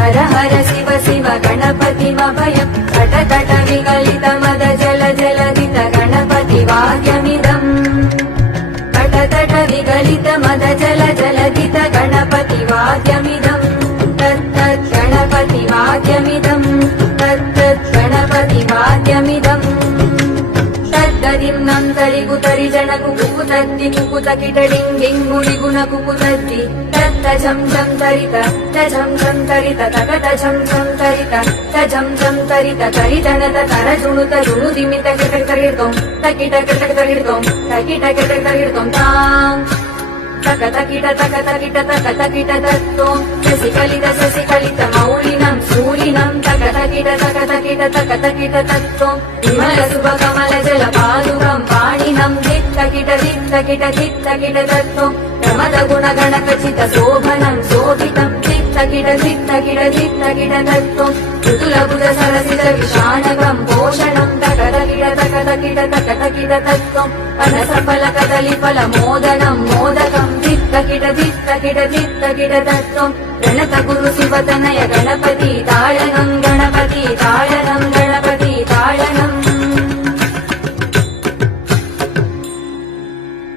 हर हर शिव शिव गणपतिमभयम् तट तट विगलित मद जल जलधित गणपति वाद्यमिदम् तट तट विगलित मद जल जलधित गणपति वाद्यमिदम् तत्तत् गणपति वाद्यमिदम् तत्तत् गणपति वाद्यमिदम् तद्ददिम्नं तरिगुतरि जनकु कुकुतद्दि कुकुतकिटडिङ्गिङ्गुडि गुणकुकुतद्दि तत्तझं झं तरित तझं झं तरित तकतझं झं तरित तझं झं तरित तरितनत तरजुणुत जुणुदिमित किटकरिर्तों तकिट किटकरिर्तों तकिट किटकरिर्तों तां तकतकिट तकतकिट तकतकिट तत्तों शशिकलित मौलिनं शूलिनं तकतकिट तकतकिट तकतकिट तत्तों विमल सुभकमल जल पादुकं पाणिनं धित्तकिट धित्तकिट धित्तकिट तत्तों प्रमद गुण गणकचित शोभनं शोभितं धित्तकिट धित्तकिट धित्तकिट तत्तों ऋतुलबुध सरसित विषाणकं पोषणं तकतकिट तकतकिट तकतकिट तत्तों अनसफल कदलीफल मोदनं मोदकं धित्तकिट धित्तकिट धित्तकिट तत्तों गणत गुरु शिवतनय गणपति ताळनं गणपति ताळ